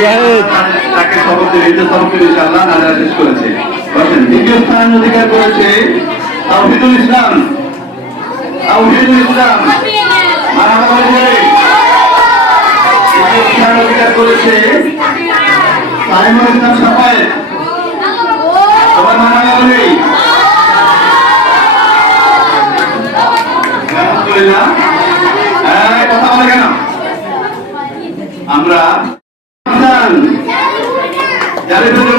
তাকে শপথ নিজের শপথ ইনশাআল্লাহ নাজারা শেষ করেছে। বসেন দ্বিতীয় স্থান অধিকার করেছে তাওহিদুল ইসলাম। তাওহিদুল ইসলাম। মারহাবা বলে তৃতীয় স্থান অধিকার করেছে সাইমুল ইসলাম সাফায়েত সবাই মারহাবা বলে আলহামদুলিল্লাহ এই, কথা বলে কেন আমরা হাসান যাদের জন্য মারহাবা যাবে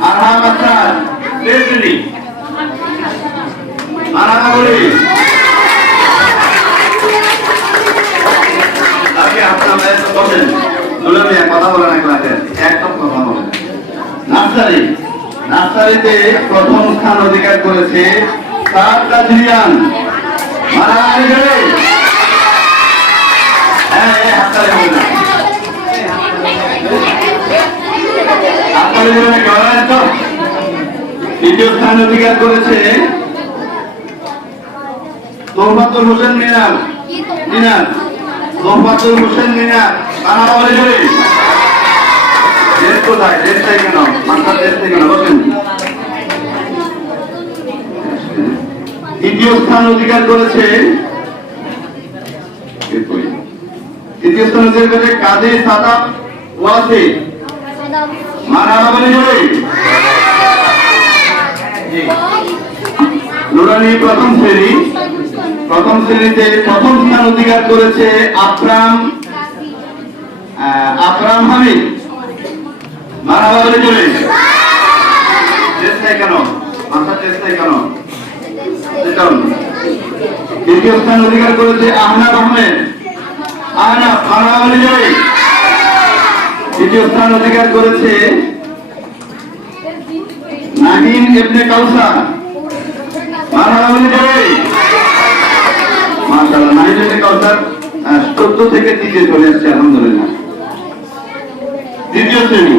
আরহাম কথা বলেন নার্সারি। নার্সারিতে প্রথম স্থান অধিকার করেছে সাত কাজরিয়ান। মারা হ্যাঁ এই হাততালি হবে তৃতীয় স্থান অধিকার করেছে তোহফাতুল হোসেন মিনার। মিনার। তোহফাতুল হোসেন মিনার। কানা বলে জোরে দেশ তৃতীয় স্থান অধিকার করেছে তৃতীয় স্থান সাদাব ওয়াসি নুরানি প্রথম শ্রেণি। প্রথম শ্রেণীতে প্রথম স্থান অধিকার করেছে আকরাম আহ, আকরাম হামিদ। মারাবা বলে চলে চেষ্টায় কেন? মাথা চেষ্টায় কেন? দ্বিতীয় স্থান অধিকার করেছে আহনাব আহমেদ। আহনাব মারাবা বলে চলে দ্বিতীয় স্থান অধিকার করেছে তৃতীয় শ্রেণি।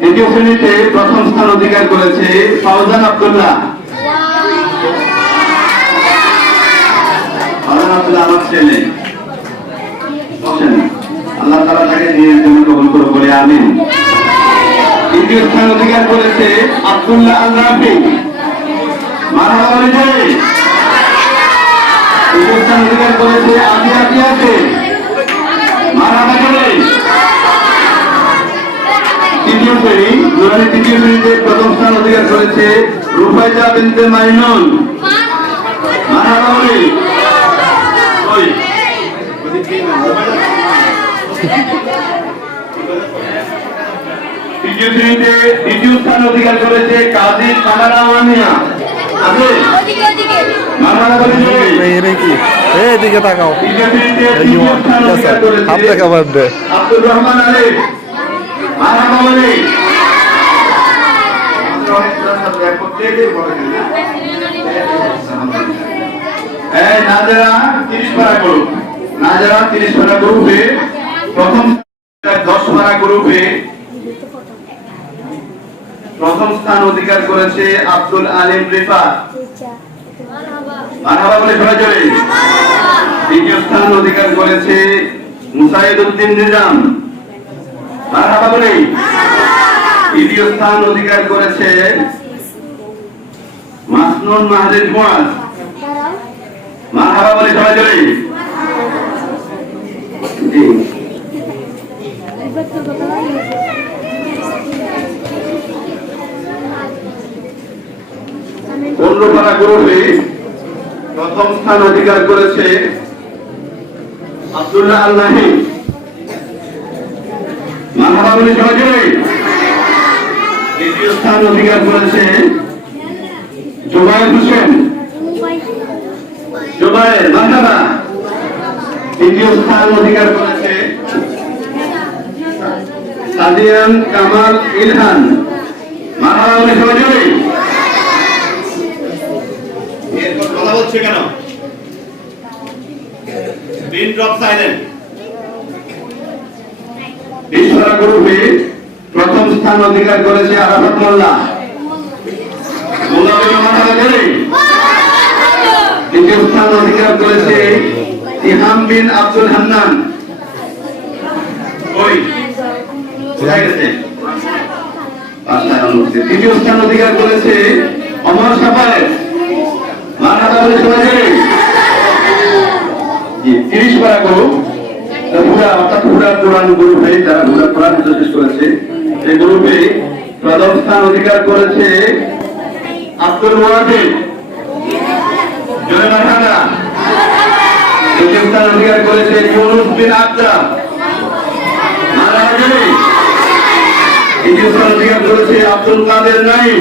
দ্বিতীয় শ্রেণীতে প্রথম স্থান অধিকার করেছে ফাউজান ছেলে আল্লাহ তাআলা তাকে করে বলে আমিন। তৃতীয় স্থান অধিকার করেছে আব্দুল্লাহ আল রাফি তৃতীয় শ্রেণীতে প্রথম স্থান অধিকার করেছে রুফাইজা বিনতে মাইনুন মারহাবা বলে ওই তৃতীয় শ্রেণীতে দ্বিতীয় স্থান অধিকার করেছে কাজী কানাডা ওয়ানিয়া আছে মারহাবা বলে জোরে মেয়ে কি এদিকে তাকাও। তৃতীয় শ্রেণীতে এই যে তৃতীয় স্থান ঠিক আছে, অধিকার করেছে হাত দেখা বাদ দে। আব্দুর রহমান আলী। মারহাবা বলে এই নাজেরা তিরিশ পারা গ্রুপ নাজেরা তিরিশ পারা গ্রুপে প্রথম দশ পারা গ্রুপে প্রথম স্থান অধিকার করেছে আব্দুল আলিম রিফা। মারহাবা বলে সবাই জোরে। দ্বিতীয় স্থান অধিকার করেছে মুসাইদ উদ্দিন নিজাম। মারহাবা বলে। তৃতীয় স্থান অধিকার করেছে মাসনুন মাহাদিস মুয়াজ মারহাবা বলে সবাই জোরে। জি। পনেরোপাড়া গ্রুপে প্রথম স্থান অধিকার করেছে আব্দুল্লাহ আল নাহিম মারহাবা বলে সবাই জোরে দ্বিতীয় স্থান অধিকার করেছে জোবায়ের হোসেন। তৃতীয় স্থান গার্জিয়ান কামাল ইলহান। মাথা বলে কথা বলছে কেন? ড্রপ সাইলেন্ট ঈশ্বরা গ্রুপে প্রথম স্থান অধিকার করেছে আরাফাত মোল্লা। মাথা বলে দ্বিতীয় স্থান অধিকার করেছে ইহাম বিন আব্দুল হান্নান। ওই কোথায় গেছে? তৃতীয় স্থান অধিকার করেছে অমর সাফায়েত। জি, তিরিশ পারা করুক পুরা অর্থাৎ পুরা কোরআন গ্রুপে যারা পুরা কোরআন শেষ করেছে এই গ্রুপে প্রথম স্থান অধিকার করেছে আব্দুল ওয়াহিদ জয় মাথাটা দ্বিতীয় স্থান অধিকার করেছে ইউনুস বিন আবদা তৃতীয় স্থান অধিকার করেছে আব্দুল কাদের নাইম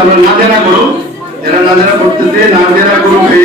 আমরা নাজেরা গ্রুপ এরা নাজেরা করতেছে নাজেরা গ্রুপে